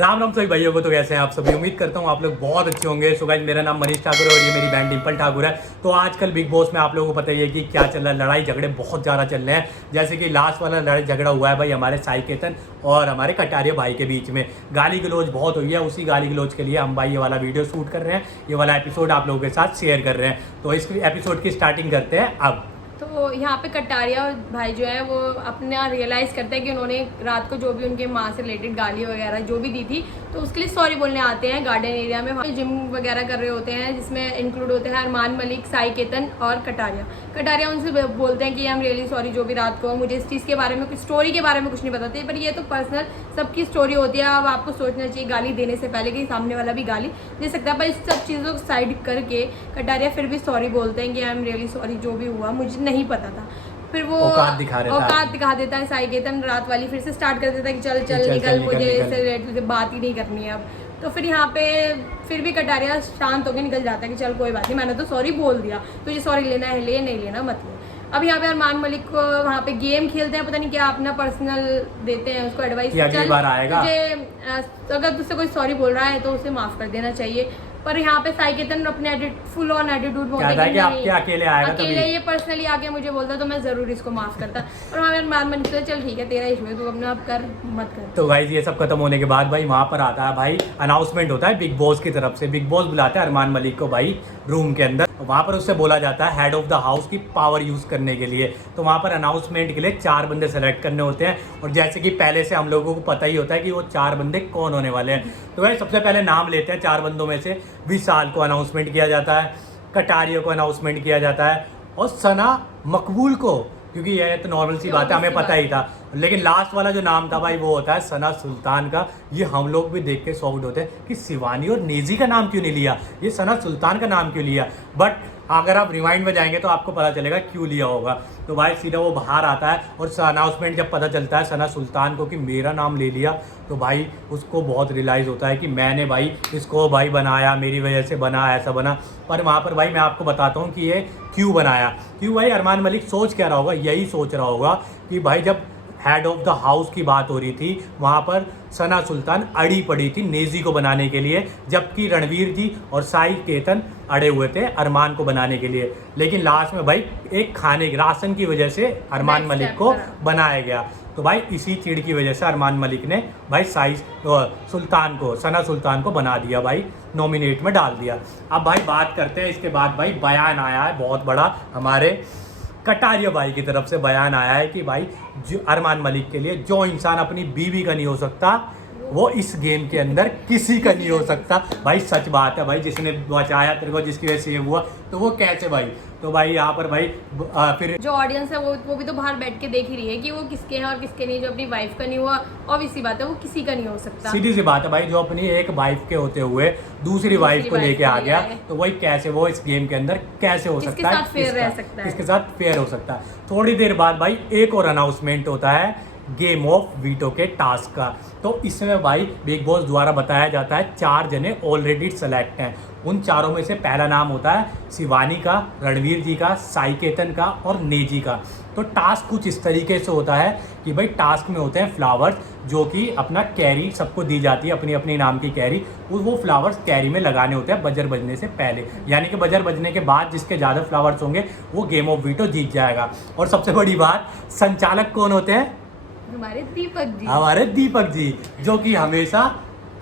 राम राम सभी भाइयों को। तो कैसे हैं आप सभी? उम्मीद करता हूँ आप लोग बहुत अच्छे होंगे। सो गाइस, मेरा नाम मनीष ठाकुर है और ये मेरी बहन डिम्पल ठाकुर है। तो आजकल बिग बॉस में आप लोगों को पता ही है कि क्या चल रहा है, लड़ाई झगड़े बहुत ज़्यादा चल रहे हैं। जैसे कि लास्ट वाला लड़ाई झगड़ा हुआ है भाई हमारे साई केतन और हमारे कटारिया भाई के बीच में। गाली गलौज बहुत हुई है, उसी गाली गलौज के लिए हम भाई ये वाला वीडियो शूट कर रहे हैं, ये वाला एपिसोड आप लोगों के साथ शेयर कर रहे हैं। तो इस एपिसोड की स्टार्टिंग करते हैं अब। तो यहाँ पे कटारिया भाई जो है वो अपना रियलाइज़ करते हैं कि उन्होंने रात को जो भी उनके माँ से रिलेटेड गाली वगैरह जो भी दी थी, तो उसके लिए सॉरी बोलने आते हैं गार्डन एरिया में। वहाँ जिम वगैरह कर रहे होते हैं जिसमें इंक्लूड होते हैं अरमान मलिक, साई केतन और कटारिया उनसे बोलते हैं कि आई एम रियली सॉरी, जो भी रात को मुझे इस चीज़ के बारे में, कुछ स्टोरी के बारे में कुछ नहीं बताते, पर ये तो पर्सनल सबकी स्टोरी होती है। अब आपको सोचना चाहिए गाली देने से पहले कि सामने वाला भी गाली दे सकता है। पर इस सब चीज़ों को साइड करके कटारिया फिर भी सॉरी बोलते हैं कि आई एम रियली सॉरी, जो भी हुआ मुझे नहीं पता था। फिर वो औकात दिखा देता है साई केतन, रात वाली फिर से स्टार्ट कर देता है कि चल चल निकल, मुझे इससे तुझे बात ही नहीं करनी है अब। तो फिर यहाँ पे फिर भी कटारिया शांत होकर निकल जाता है कि चल कोई बात नहीं, मैंने तो सॉरी बोल दिया, तुझे सॉरी लेना है ले, नहीं लेना मत ले। अब यहाँ पे अरमान मलिक को वहाँ पे गेम खेलते हैं, पता नहीं क्या अपना पर्सनल देते हैं उसको एडवाइस, चल तुझे अगर तुझसे कोई सॉरी बोल रहा है तो उसे माफ कर देना चाहिए। पर यहाँ पे साई केतन अपने फुल ऑन एटीट्यूड में होता है कि अकेले आएगा, अकेले ये पर्सनली आके मुझे बोलता तो मैं जरूर इसको माफ करता। और हमें अरमान मलिक से चल ठीक है तेरा इशू है, तू अपना आप कर मत कर। तो गाइस ये सब खत्म होने के बाद भाई वहाँ पर आता है भाई अनाउंसमेंट होता है बिग बॉस की तरफ से। बिग बॉस बुलाते हैं अरमान मलिक को भाई रूम के अंदर। वहाँ पर उससे बोला जाता है हेड ऑफ द हाउस की पावर यूज करने के लिए। तो वहाँ पर अनाउंसमेंट के लिए 4 बंदे सेलेक्ट करने होते हैं और जैसे कि पहले से हम लोगों को पता ही होता है कि वो 4 बंदे कौन होने वाले हैं। तो भाई सबसे पहले नाम लेते हैं 4 बंदों में से। विशाल को अनाउंसमेंट किया जाता है, कटारिया को अनाउंसमेंट किया जाता है और सना मकबूल को, क्योंकि यह तो नॉर्मल सी बात है, हमें पता ही था। लेकिन लास्ट वाला जो नाम था भाई वो होता है सना सुल्तान का। ये हम लोग भी देख के शॉक्ड होते हैं कि शिवानी और नेजी का नाम क्यों नहीं लिया, ये सना सुल्तान का नाम क्यों लिया। बट अगर आप रिवाइंड में जाएंगे तो आपको पता चलेगा क्यों लिया होगा। तो भाई सीधा वो बाहर आता है और अनाउंसमेंट जब पता चलता है सना सुल्तान को कि मेरा नाम ले लिया, तो भाई उसको बहुत रियलाइज़ होता है कि मैंने भाई इसको भाई बनाया, मेरी वजह से बना, ऐसा बना। पर वहाँ पर भाई मैं आपको बताता हूँ कि ये क्यों बनाया। क्यों भाई अरमान मलिक सोच क्या रहा होगा, यही सोच रहा होगा कि भाई जब हेड ऑफ द हाउस की बात हो रही थी वहाँ पर सना सुल्तान अड़ी पड़ी थी नेजी को बनाने के लिए, जबकि रणवीर जी और साई केतन अड़े हुए थे अरमान को बनाने के लिए। लेकिन लास्ट में भाई एक खाने राशन की वजह से अरमान मलिक को बनाया गया। तो भाई इसी चिड़ की वजह से अरमान मलिक ने भाई सुल्तान को, सना सुल्तान को बना दिया भाई, नॉमिनेट में डाल दिया। अब भाई बात करते हैं इसके बाद भाई बयान आया है बहुत बड़ा, हमारे कटारिया भाई की तरफ से बयान आया है कि भाई जो अरमान मलिक के लिए जो इंसान अपनी बीवी का नहीं हो सकता वो इस गेम के अंदर किसी का नहीं हो सकता। भाई सच बात है भाई, जिसने बचाया तेरे को, जिसकी वजह से ये हुआ, तो वो कैसे भाई। तो भाई यहाँ पर भाई फिर जो ऑडियंस है वो भी तो बाहर बैठ के देख ही रही है कि वो किसके हैं और किसके नहीं। जो अपनी वाइफ का नहीं हुआ, ऑब्वियस सी बात है वो किसी का नहीं हो सकता। सीधी सी बात है भाई, जो अपनी एक वाइफ के होते हुए दूसरी वाइफ को लेके आ गया, तो वही कैसे वो इस गेम के अंदर कैसे हो सकता है, किसके साथ फेयर हो सकता है। थोड़ी देर बाद भाई एक और अनाउंसमेंट होता है गेम ऑफ वीटो के टास्क का। तो इसमें भाई बिग बॉस द्वारा बताया जाता है 4 जने ऑलरेडी सेलेक्ट हैं। उन चारों में से पहला नाम होता है शिवानी का, रणवीर जी का, साई केतन का और नेजी का। तो टास्क कुछ इस तरीके से होता है कि भाई टास्क में होते हैं फ्लावर्स, जो कि अपना कैरी सबको दी जाती है, अपनी अपनी नाम की कैरी। वो फ्लावर्स कैरी में लगाने होते हैं बजर बजने से पहले, यानी कि बजर बजने के बाद जिसके ज़्यादा फ्लावर्स होंगे वो गेम ऑफ वीटो जीत जाएगा। और सबसे बड़ी बात, संचालक कौन होते हैं? हमारे दीपक जी, जो कि हमेशा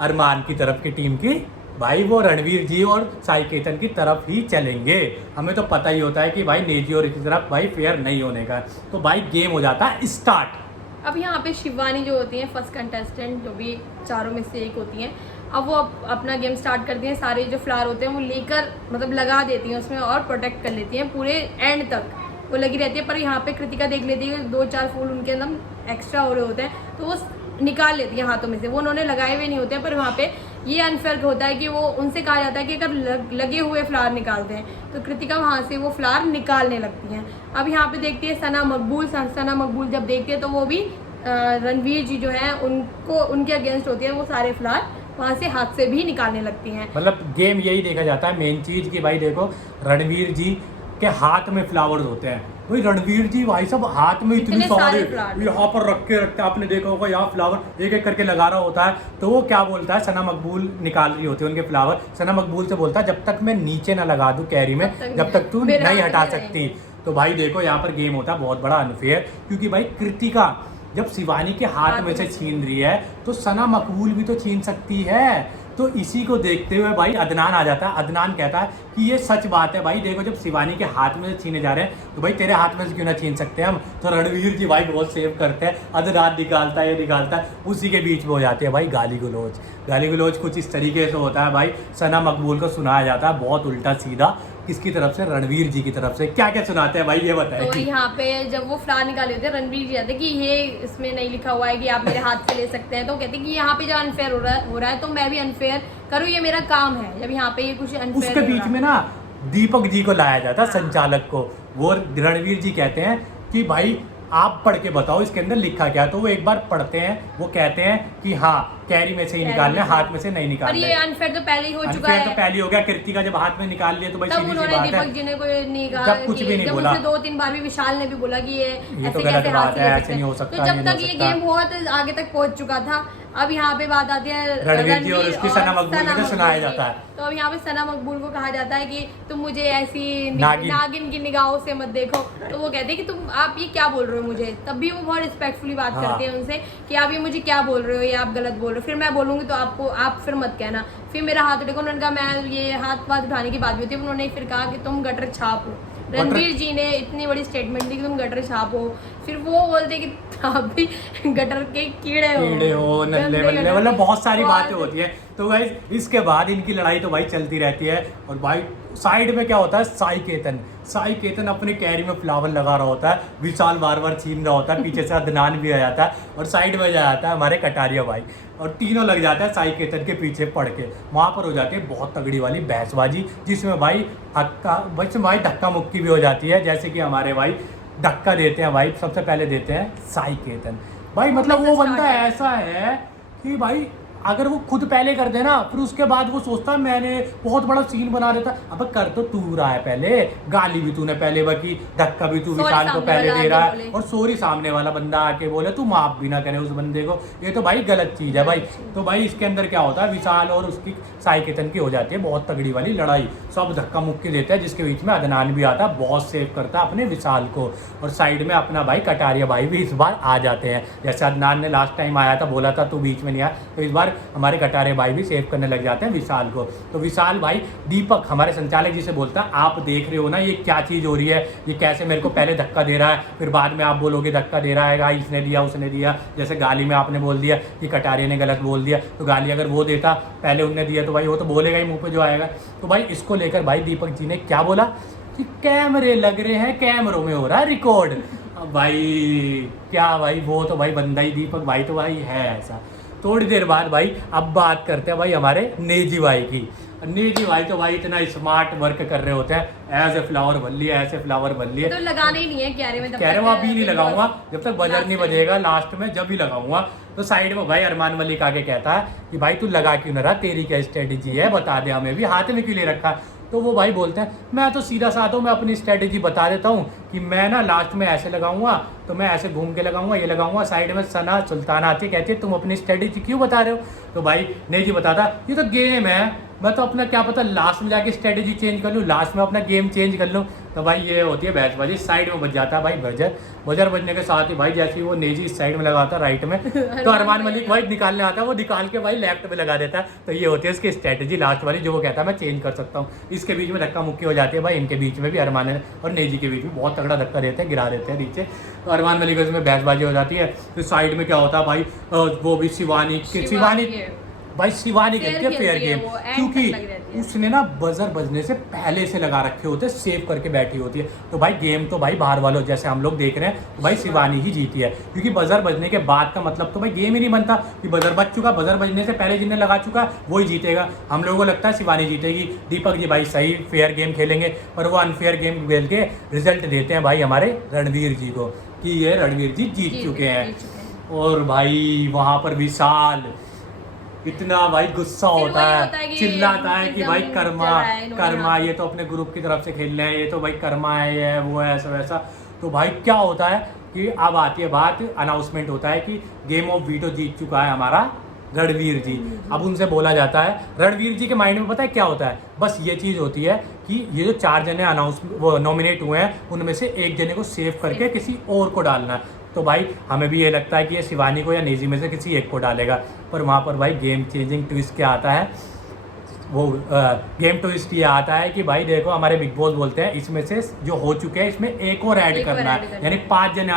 अरमान की तरफ की टीम की भाई वो रणवीर जी और साई केतन की तरफ ही चलेंगे। हमें तो पता ही होता है कि भाई नेजी और इसी तरफ भाई फेयर नहीं होने का। तो भाई गेम हो जाता है स्टार्ट। अब यहाँ पे शिवानी जो होती हैं फर्स्ट कंटेस्टेंट, जो भी चारों में से एक होती हैं, अब वो अपना गेम स्टार्ट करती हैं। सारे जो फ्लावर होते हैं वो लेकर मतलब लगा देती हैं उसमें और प्रोटेक्ट कर लेती हैं, पूरे एंड तक वो लगी रहती है। पर यहाँ पे कृतिका देख लेती है 2-4 फूल उनके अंदर एक्स्ट्रा हो रहे होते हैं, तो वो निकाल लेती है हाथों में से। वो उन्होंने लगाए हुए नहीं होते हैं, पर वहाँ पे ये अनफेयर होता है कि वो उनसे कहा जाता है कि अगर लगे हुए फ्लावर निकालते हैं तो कृतिका वहाँ से वो फ्लावर निकालने लगती हैं। अब यहाँ पे देखती है सना मकबूल जब देखती है तो वो भी रणवीर जी जो है उनको उनके अगेंस्ट होती है, वो सारे फ्लावर वहाँ से हाथ से भी निकालने लगती हैं। मतलब गेम यही देखा जाता है मेन चीज़ कि भाई देखो रणवीर जी के हाथ में फ्लावर्स होते हैं। भाई रणवीर जी भाई सब हाथ में इतने इतने सारे सारे फ्लावर। यहाँ पर रखते हैं, आपने देखा होगा यहाँ फ्लावर एक एक करके लगा रहा होता है। तो वो क्या बोलता है, सना मकबूल निकाल रही होती है उनके फ्लावर, सना मकबूल से बोलता है जब तक मैं नीचे ना लगा दूं कैरी में, जब तक तू मेरे नहीं हाथ हटा में सकती। तो भाई देखो यहाँ पर गेम होता है बहुत बड़ा अनफेयर, क्योंकि भाई कृतिका जब शिवानी के हाथ में से छीन रही है तो सना मकबूल भी तो छीन सकती है। तो इसी को देखते हुए भाई अदनान आ जाता है। अदनान कहता है कि ये सच बात है भाई, देखो जब शिवानी के हाथ में से छीने जा रहे हैं तो भाई तेरे हाथ में से क्यों ना छीन सकते हैं हम। तो रणवीर जी भाई बहुत सेव करते हैं, अदनान निकालता है, ये निकालता है, उसी के बीच में हो जाती है भाई गाली गलौज। गाली गलौज कुछ इस तरीके से होता है भाई, सना मकबूल को सुनाया जाता है बहुत उल्टा सीधा, किसकी तरफ से, रणवीर जी की तरफ से। क्या क्या सुनाते हैं भाई ये बताएं। तो यहाँ पे जब वो फ्लावर निकाले होते हैं, रणवीर जी कहते हैं कि ये इसमें नहीं लिखा हुआ है कि आप मेरे हाथ से ले सकते हैं। तो कहते हैं कि यहाँ पे जब अनफेयर हो रहा है तो मैं भी अनफेयर करूँ, ये मेरा काम है। जब यहाँ पे ये कुछ अनफेयर उसके बीच में ना दीपक जी को लाया जाता है, हाँ। संचालक को। वो रणवीर जी कहते हैं कि भाई आप पढ़ के बताओ इसके अंदर लिखा क्या। तो वो एक बार पढ़ते हैं, वो कहते हैं कि हाँ कैरी में से ही निकालना है, हाथ में से नहीं और निकालना ये है। अनफेयर तो पहले ही हो चुका अनफेयर है। तो पहले हो गया, कृतिका जब हाथ में निकाल लिया तो भाई तब सीधी सी उन्होंने बात दीपक है। जी ने कोई नहीं कहा, जब कुछ भी नहीं जब बोला। उनसे 2-3 बार भी विशाल ने भी बोला कि ये तो ऐसे गलत कैसे बात हाथ से है, ले ऐसे सकते नहीं हो हैं। सकता, तो ये जब नहीं तक हो ये सकता। गेम बहुत आगे तक पहुंच चुका था, अब यहाँ पे बात आती है रणवीर जी और उसकी सना मकबूल को जो सुनाया की। जाता है। तो अब यहाँ पे सना मकबूल को कहा जाता है कि तुम मुझे ऐसी नागिन। नागिन की निगाहों से मत देखो। तो वो कहते हैं कि तुम आप ये क्या बोल रहे हो मुझे। तब भी वो बहुत रिस्पेक्टफुली बात हाँ। करते हैं उनसे कि आप ये मुझे क्या बोल रहे हो, ये आप गलत बोल रहे हो। फिर मैं बोलूंगी तो आपको आप फिर मत कहना। फिर मेरा हाथ देखो, उन्होंने कहा मैं ये हाथ उठाने की बात भी होती है। उन्होंने फिर कहा कि तुम गटर छाप हो। रणवीर जी ने इतनी बड़ी स्टेटमेंट दी कि तुम गटर छाप हो। फिर वो बोलते कि आप भी गटर के कीड़े हो, नल्ले वल्ले, मतलब बहुत सारी बातें होती है। तो भाई इसके बाद इनकी लड़ाई तो भाई चलती रहती है। और भाई साइड में क्या होता है, साई केतन अपने कैरी में फ्लावर लगा रहा होता है, विशाल बार बार छीन रहा होता है, पीछे से अदनान भी आ जाता है और साइड में जाता है हमारे कटारिया भाई, और तीनों लग जाता है साई केतन के पीछे पड़ के। वहाँ पर हो जाती है बहुत तगड़ी वाली बहसबाजी, जिसमें भाई धक्का मुक्की भी हो जाती है। जैसे कि हमारे भाई धक्का देते हैं भाई, सबसे पहले देते हैं साई केतन भाई। मतलब वो बंदा ऐसा है कि भाई अगर वो खुद पहले कर देना फिर उसके बाद वो सोचता है मैंने बहुत बड़ा सीन बना देता। अब कर तो तू रहा है, पहले गाली भी तूने पहले बकी, धक्का भी तू विशाल को पहले दे रहा है, और सॉरी सामने वाला बंदा आके बोले तू माफ भी ना करे उस बंदे को। ये तो भाई गलत चीज है भाई। तो भाई इसके अंदर क्या होता है, विशाल और उसकी साई केतन की हो जाती है बहुत तगड़ी वाली लड़ाई। सब धक्का मुक्की देते हैं, जिसके बीच में अदनान भी आता है, बहुत सेव करता है अपने विशाल को। और साइड में अपना भाई कटारिया भाई भी इस बार आ जाते हैं। जैसे अदनान ने लास्ट टाइम आया था, बोला था तू बीच में नहीं आया, तो इस बार हमारे कटारे भाई भी सेव करने लग जाते हैं विशाल को। तो विशाल भाई दीपक हमारे संचालक जी से बोलता है आप देख रहे हो ना ये क्या चीज़ हो रही है, ये कैसे मेरे को पहले धक्का दे रहा है, फिर बाद में आप बोलोगे धक्का दे रहा है, इसने दिया उसने दिया। जैसे गाली में आपने बोल दिया कि कटारे ने गलत बोल दिया, तो गाली अगर वो देता पहले उनने दिया तो भाई वो तो बोलेगा ही, मुंह पे जो आएगा। तो भाई इसको लेकर भाई दीपक जी ने क्या बोला कि कैमरे लग रहे हैं, कैमरों में हो रहा है रिकॉर्ड। भाई क्या भाई, वो तो भाई बंदा ही दीपक भाई तो भाई है ऐसा। थोड़ी देर बाद भाई अब बात करते हैं भाई हमारे नेजी भाई की। नेजी भाई तो भाई इतना स्मार्ट वर्क कर रहे होते हैं, ऐसे फ्लावर भर लिए, ऐसे फ्लावर भर लिए। तो लगाना ही नहीं है क्यारे में, कह रहे हो अभी नहीं लगाऊंगा, जब तक बजर नहीं बजेगा लास्ट में जब ही लगाऊंगा। तो साइड में भाई अरमान मलिक आके कहता है कि भाई तू लगा क्यों ना रहा, तेरी क्या स्ट्रेटेजी है बता दे हमें भी, हाथ में क्यों ले रखा। तो वो भाई बोलते हैं मैं तो सीधा साधा हूँ, मैं अपनी स्ट्रेटेजी बता देता हूँ कि मैं ना लास्ट में ऐसे लगाऊंगा, तो मैं ऐसे घूम के लगाऊंगा, ये लगाऊंगा। साइड में सना सुल्तान आती है, कहती है तुम अपनी स्ट्रेटेजी क्यों बता रहे हो। तो भाई नहीं जी बताता ये तो गेम है, मैं तो अपना क्या पता लास्ट में जाके स्ट्रेटेजी चेंज कर लूँ, लास्ट में अपना गेम चेंज कर लूँ। तो भाई ये होती है बहसबाजी। साइड में बज जाता है भाई बजर बजने के साथ ही भाई जैसे ही वो नेजी इस साइड में लगाता है राइट में, तो अरमान मलिक भाई निकालने आता है, वो निकाल के भाई लेफ्ट में लगा देता है। तो ये होती है इसकी स्ट्रेटेजी लास्ट वाली, जो वो कहता है मैं चेंज कर सकता हूँ। इसके बीच में धक्का मुक्की हो जाती है भाई, इनके बीच में भी अरमान और नेजी के बीच में बहुत तगड़ा धक्का देते हैं, गिरा देते हैं नीचे। तो अरमान मलिक उसमें बहसबाजी हो जाती है। तो साइड में क्या होता है भाई, वो भी शिवानी भाई शिवानी कहती है फेयर गेम, क्योंकि उसने ना बजर बजने से पहले से लगा रखे होते, सेव करके बैठी होती है। तो भाई गेम तो भाई बाहर वालों जैसे हम लोग देख रहे हैं, तो भाई शिवानी ही जीती है, क्योंकि बजर बजने के बाद का मतलब तो भाई गेम ही नहीं बनता कि बजर बज चुका, बजर बजने से पहले जिन्हें लगा चुका वही जीतेगा। हम लोगों को लगता है शिवानी जीतेगी। दीपक जी भाई सही फेयर गेम खेलेंगे, पर वो अनफेयर गेम खेल के रिजल्ट देते हैं भाई हमारे रणवीर जी को कि ये रणवीर जी जीत चुके हैं। और भाई वहाँ पर विशाल इतना भाई गुस्सा फिर होता वही है, होता है कि चिल्लाता है कि भाई एकदम कर्मा चल रहा है इन्होंने, कर्मा, हाँ। ये तो अपने ग्रुप की तरफ से खेल रहे हैं, ये तो भाई कर्मा है, ये है वो है, ऐसा वैसा। तो भाई क्या होता है कि अब आती है बात, अनाउंसमेंट होता है कि गेम ऑफ वीटो जीत चुका है हमारा रणवीर जी। अब उनसे बोला जाता है, रणवीर जी के माइंड में पता है क्या होता है, बस ये चीज़ होती है कि ये जो 4 जने वो नॉमिनेट हुए हैं उनमें से एक जने को सेव करके किसी और को डालना है। तो भाई हमें भी ये लगता है कि ये शिवानी को या नेजी में से किसी एक को डालेगा, पर वहाँ पर भाई गेम चेंजिंग ट्विस्ट क्या आता है, वो गेम ट्विस्ट ये आता है कि भाई देखो हमारे बिग बॉस बोलते हैं इसमें से जो हो चुके हैं इसमें एक और ऐड करना है, यानी 5 जने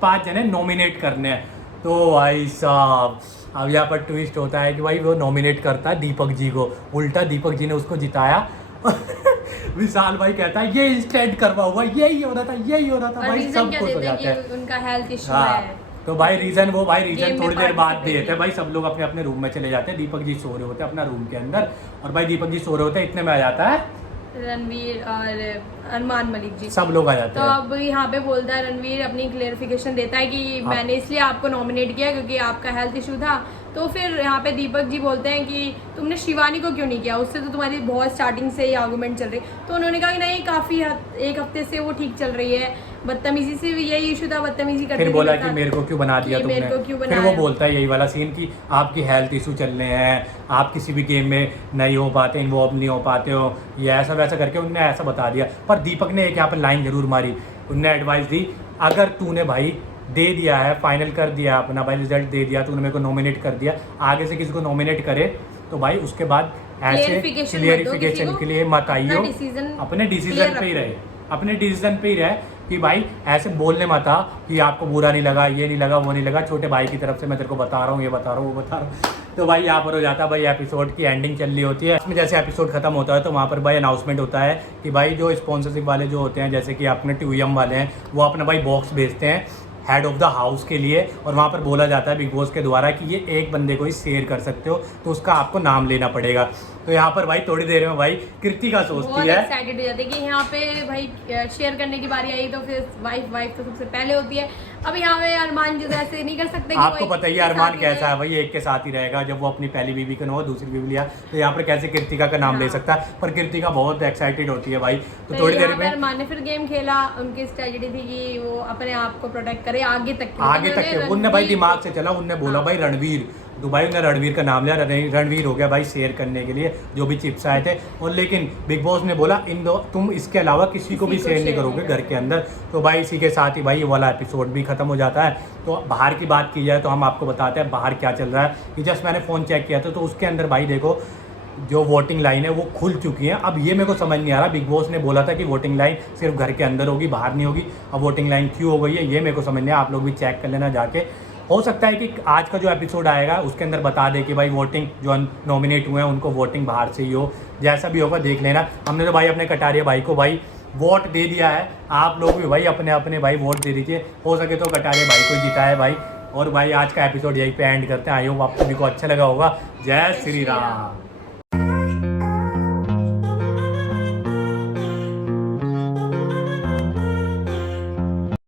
पाँच जने नॉमिनेट करने हैं। तो भाई साहब अब यहाँ पर ट्विस्ट होता है कि भाई वो नॉमिनेट करता है दीपक जी को, उल्टा दीपक जी ने उसको जिताया। विशाल भाई कहता है ये इंस्टेंट करवा हुआ, यही हो रहा था, यही हो रहा था। भाई सब कुछ हो जाता है, उनका हेल्थ इशू हाँ। है। तो भाई रीजन Game थोड़ी में देर बाद participate देते हैं भाई, सब लोग अपने अपने रूम में चले जाते हैं, दीपक जी सो रहे होते हैं अपना रूम के अंदर, और भाई दीपक जी सो रहे होते हैं, इतने में आ जाता है रणवीर और अरमान मलिक जी, सब लोग आ जाते तो हैं। अब यहाँ पे बोलता है रणवीर, अपनी क्लेरिफिकेशन देता है कि मैंने इसलिए आपको नॉमिनेट किया क्योंकि आपका हेल्थ इशू था। तो फिर यहाँ पे दीपक जी बोलते हैं कि तुमने शिवानी को क्यों नहीं किया, उससे तो तुम्हारी बहुत स्टार्टिंग से ही आर्गुमेंट चल रही। तो उन्होंने कहा कि नहीं, काफ़ी एक हफ्ते से वो ठीक चल रही है, बदतमीजी से भी यही इशू था, बदतमीजी करती फिर बोला कि मेरे को क्यों बना दिया तुमने, मेरे को क्यों फिर वो बनाया? बोलता है यही वाला सीन कि आपकी हेल्थ इशू चल रहे हैं, आप किसी भी गेम में नहीं हो पाते, इन्वॉल्व नहीं हो पाते हो, ये ऐसा वैसा करके उनने ऐसा बता दिया। पर दीपक ने एक यहाँ पर लाइन जरूर मारी, उनने एडवाइस दी, अगर तूने भाई दे दिया है, फाइनल कर दिया अपना भाई, रिजल्ट दे दिया, तूने मेरे को नॉमिनेट कर दिया, आगे से किसी को नॉमिनेट करे तो भाई उसके बाद ऐसे क्लियरिफिकेशन के लिए मत आइयो, अपने डिसीजन पे ही रहे, अपने डिसीजन पे ही रहे कि भाई ऐसे बोलने मत आ कि आपको बुरा नहीं लगा, ये नहीं लगा, वो नहीं लगा, छोटे भाई की तरफ से मैं तेरे को बता रहा हूँ, ये बता रहा हूँ, वो बता रहा हूँ। तो भाई यहाँ पर हो जाता है भाई एपिसोड की एंडिंग चल रही होती है, इसमें जैसे एपिसोड खत्म होता है तो वहाँ पर भाई अनाउंसमेंट होता है कि भाई जो स्पॉन्सरशिप वाले जो होते हैं, जैसे कि अपने ट्यूएम वाले हैं, वो अपना भाई बॉक्स भेजते हैं हेड ऑफ द हाउस के लिए, और वहाँ पर बोला जाता है बिग बॉस के द्वारा कि ये एक बंदे को ही शेयर कर सकते हो, तो उसका आपको नाम लेना पड़ेगा। तो यहाँ पर भाई थोड़ी देर में भाई कृतिका सोचती है, एक्साइटेड हो जाती है कि यहाँ पे भाई शेयर करने की बारी आई, तो फिर वाइफ तो सबसे पहले होती है। अब यहाँ पे अरमान जी ऐसे नहीं कर सकते कि आपको पता ही है अरमान कैसा है भाई, एक के साथ ही रहेगा, जब वो अपनी पहली बीवी का ना दूसरी बीवी लिया, तो यहाँ पर कैसे कृतिका का नाम ले सकता है, पर कृतिका बहुत एक्साइटेड होती है भाई। तो थोड़ी देर में अरमान ने फिर गेम खेला, उनकी स्ट्रेटजी थी कि वो अपने आप को प्रोटेक्ट करे आगे तक उनने भाई दिमाग से चला, उनने बोला भाई रणवीर, तो भाई उन्हें रणवीर का नाम लिया, रणवीर हो गया भाई शेयर करने के लिए जो भी चिप्स आए थे। और लेकिन बिग बॉस ने बोला तुम इसके अलावा किसी को भी शेयर नहीं करोगे घर के अंदर। तो भाई इसी के साथ ही भाई ये वाला एपिसोड भी खत्म हो जाता है। तो बाहर की बात की जाए तो हम आपको बताते हैं बाहर क्या चल रहा है, कि जस्ट मैंने फ़ोन चेक किया था तो उसके अंदर भाई देखो जो वोटिंग लाइन है वो खुल चुकी है। अब ये मेरे को समझ नहीं आ रहा, बिग बॉस ने बोला था कि वोटिंग लाइन सिर्फ घर के अंदर होगी, बाहर नहीं होगी, अब वोटिंग लाइन क्यों हो गई है ये मेरे को समझ नहीं आया। आप लोग भी चेक कर लेना जाके, हो सकता है कि आज का जो एपिसोड आएगा उसके अंदर बता दे कि भाई वोटिंग जो नॉमिनेट हुए हैं उनको वोटिंग बाहर से ही हो, जैसा भी होगा देख लेना। हमने तो भाई अपने कटारिया भाई को भाई वोट दे दिया है, आप लोग भी भाई अपने अपने भाई वोट दे दीजिए, हो सके तो कटारिया भाई को ही जिताए भाई। और भाई आज का एपिसोड यहीं पे एंड करते हैं, आई होप आप सभी को अच्छा लगा होगा। जय श्री राम।